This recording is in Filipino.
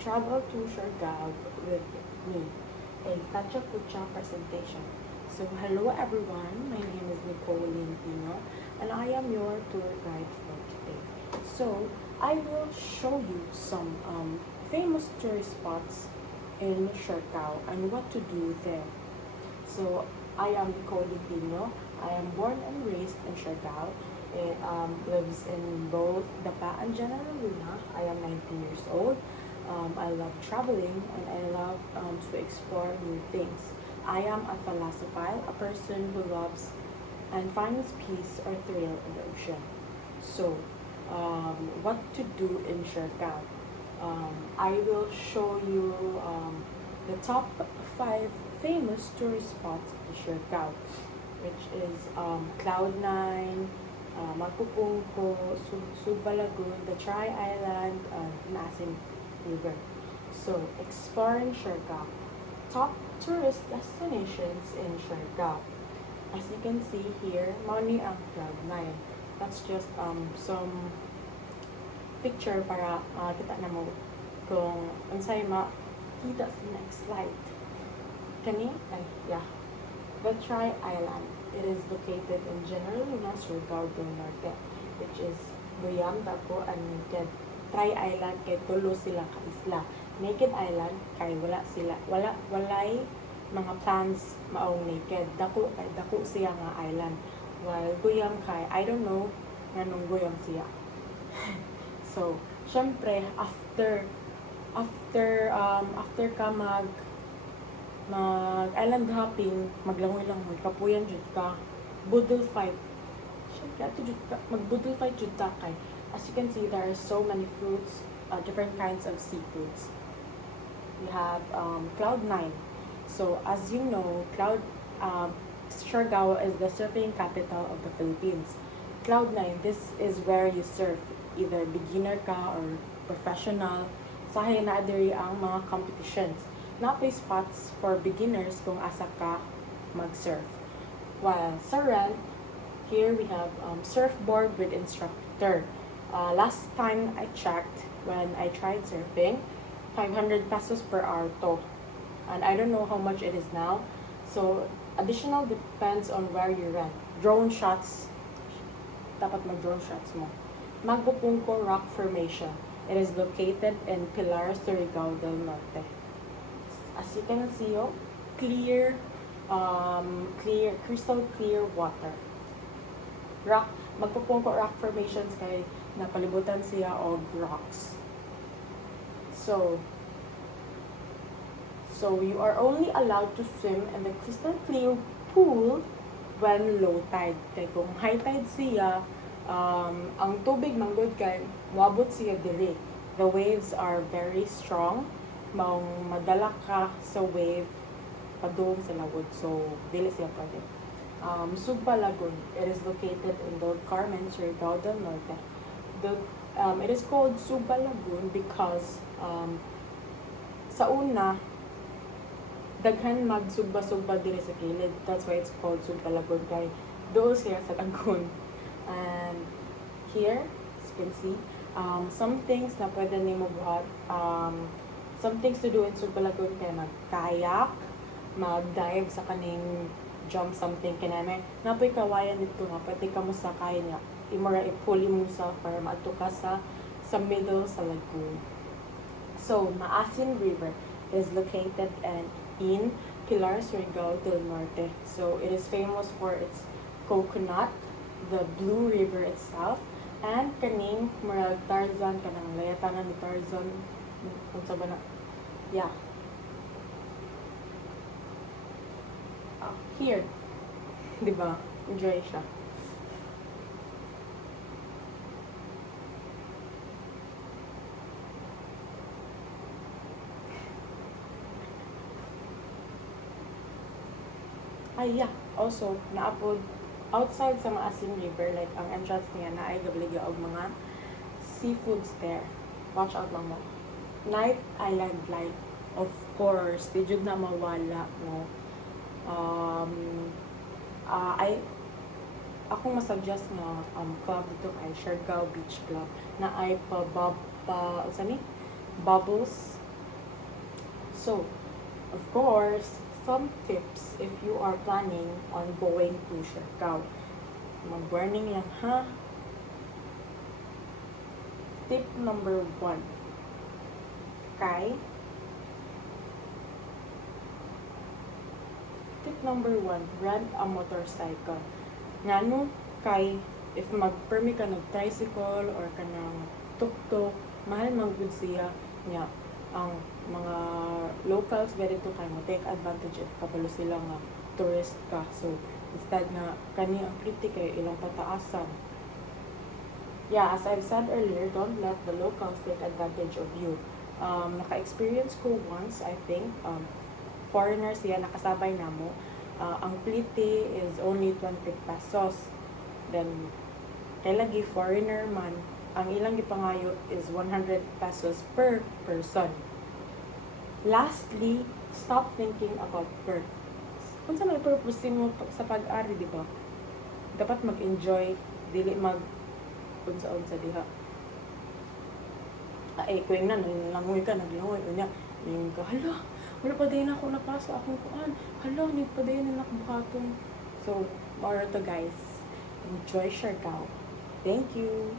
Travel to Siargao with me, a Tacha Pucha presentation. So, hello everyone, my name is Nicole Pino, and I am your tour guide for today. So, I will show you some famous tourist spots in Siargao and what to do there. So, I am Nicole Pino. I am born and raised in Siargao. It lives in both Dapa and General Luna. I am 19 years old. I love traveling and I love to explore new things. I am a thalassophile, a person who loves and finds peace or thrill in the ocean. So, what to do in Siargao? I will show you the top 5 famous tourist spots in Siargao, which is Cloud9, Magpupungko, Suba Lagoon, the Tri Island, and Masin River. So, exploring Siargao. Top tourist destinations in Siargao. As you can see here, Mauni ang Cloud9. That's just some picture para kita na mo kung unsay makita sa next slide. Kani? Ay, yeah. The Tri Island. It is located in General Luna, Surigao del Norte, which is Buyam, Daco, and Naked. Tri Island kay tulo sila ka isla. Naked Island kay walay mga plans maong naked. Dako kay dako siya nga island. While Guyam kay I don't know nganong Guyam siya. So, syempre after ka mag island hopping, maglangoy-langoy, kapuyan jud ka, budol fight. Syempre ato jud ka magbudol fight jud ta kay as you can see there are so many fruits, different kinds of seafoods. We have Cloud9. So as you know, Siargao is the surfing capital of the Philippines. Cloud9, this is where you surf, either beginner ka or professional. Sahay na diri ang mga competitions. Napay spots for beginners kung asa ka mag-surf. While sa rent, here we have surfboard with instructor. Last time I checked, when I tried surfing, 500 pesos per hour to. And I don't know how much it is now. So, additional depends on where you rent. Drone shots, dapat mag-drone shots mo. Magpupungko Rock Formation. It is located in Pilar, Surigao del Norte. As you can see, crystal clear water. Magpupungko Rock Formations kay napalibutan siya og rocks. So you are only allowed to swim in the crystal clear pool when low tide. Kay kung high tide siya, ang tubig manggod kay moabot siya diri. The waves are very strong. Maong madala ka sa wave padung sa lawod. So dili siya pwede. Suba Lagoon. It is located in Del Carmen, Surigao del Norte. It is called Suba Lagoon because sa una daghan magsugba-sugba diri sa kilid. That's why it's called Suba Lagoon kay dool siya sa lagoon. And here, as you can see, some things na pwede nimo buhat. Some things to do in Suba Lagoon kay mag-kayak, mag-dive sa kaning jump something kineme. Napoy kawayan dito nga pwede ka mo sakay niya. Imura i-pull mo sa para maadto ka sa middle sa lagoon. So, Maasin River is located in Pilar, Surigao del Norte. So, it is famous for its coconut, the Blue River itself, and kaning murag Tarzan, kanang layatanan ni Tarzan. Unsa ba na? Yeah. Here. Diba? Enjoy siya. Yeah. Also, naapod outside sa Maasin River, like ang entrance niya na ay gabliga og mga seafoods there. Watch out lang mo. Night Island Light, of course, di jud na mawala mo. Akong masuggest nga club dito ay Siargao Beach Club na ay bubbles So, of course, some tips if you are planning on going to Siargao. Mag-warning lang ha. Tip number 1. Tip number 1, rent a motorcycle. Ngano kay if mag-permi ka nag-tricycle or kanang tuk-tuk, mahal man gud siya nya ang mga locals very to kay mo take advantage if kabalo sila nga tourist ka. So instead na kani ang pretty kay ilang pataasan. Yeah, as I've said earlier, don't let the locals take advantage of you. Naka-experience ko once, I think, foreigners yan, nakasabay na mo. Ang pliti is only 20 pesos. Then, kay lagi foreigner man, ang ilang gipangayo is 100 pesos per person. Lastly, stop thinking about perks. Kung sa may purpose mo sa pag-ari, di ba? Dapat mag-enjoy, dili unsa diha. Kuwing na, naglangoy ka, unya. Yung ka, hala, wala pa din ako napasa akong kuan. Hala, hindi pa din na nakbuhaton. So, more to guys. Enjoy Siargao. Thank you.